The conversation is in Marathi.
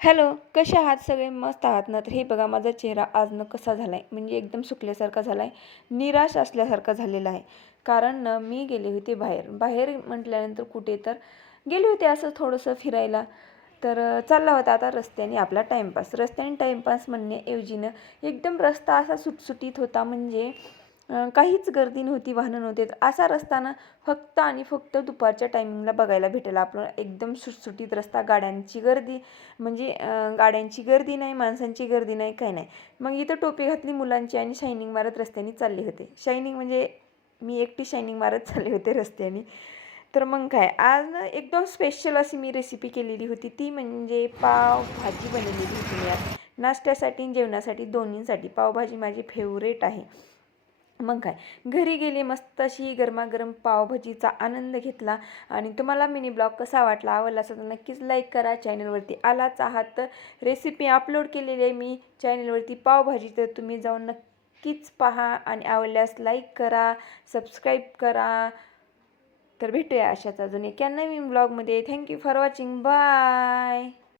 हॅलो, कसे आहात सगळे? मस्त आहात ना? तर हे बघा माझा चेहरा आज न कसा झाला आहे, म्हणजे एकदम सुकल्यासारखा झाला आहे, निराश असल्यासारखा झालेला आहे. कारण ना मी गेले होते बाहेर. बाहेर म्हटल्यानंतर कुठे तर गेले होते असं थोडंसं फिरायला. तर चालला होता आता रस्त्याने आपला टाईमपास. रस्त्याने टाईमपास म्हणण्याऐवजी ना एकदम रस्ता असा सुटसुटीत होता, म्हणजे काहीच गर्दी नव्हती, वाहनं नव्हते. असा रस्ता ना फक्त आणि फक्त दुपारच्या टायमिंगला बघायला भेटेल आपल्याला. एकदम सुटसुटीत रस्ता, गाड्यांची गर्दी म्हणजे गाड्यांची गर्दी नाही, माणसांची गर्दी नाही, काही नाही. मग इथं टोपी घातली मुलांची आणि शायनिंग मारत रस्त्याने चालले होते. शायनिंग म्हणजे मी एकटी शायनिंग मारत चालले होते रस्त्याने. तर मग काय, आज ना एकदम स्पेशल अशी मी रेसिपी केलेली होती, ती म्हणजे पावभाजी बनवलेली होती मी आज. नाश्त्यासाठी आणि जेवणासाठी दोन्हींसाठी पावभाजी माझी फेवरेट आहे. मग काय, घरी गेले, मस्त अशी गरमागरम पावभाजीचा आनंद घेतला. आणि तुम्हाला मिनी ब्लॉग कसा वाटला, आवडला असेल तर नक्कीच लाईक करा. चॅनलवरती आलाच आहात तर रेसिपी अपलोड केलेली आहे मी चॅनलवरती पावभाजी, तर तुम्ही जाऊन नक्कीच पहा आणि आवडल्यास लाईक करा, सबस्क्राईब करा. तर भेटूया अशाच अजून एका नवीन ब्लॉगमध्ये. Thank you for watching. बाय.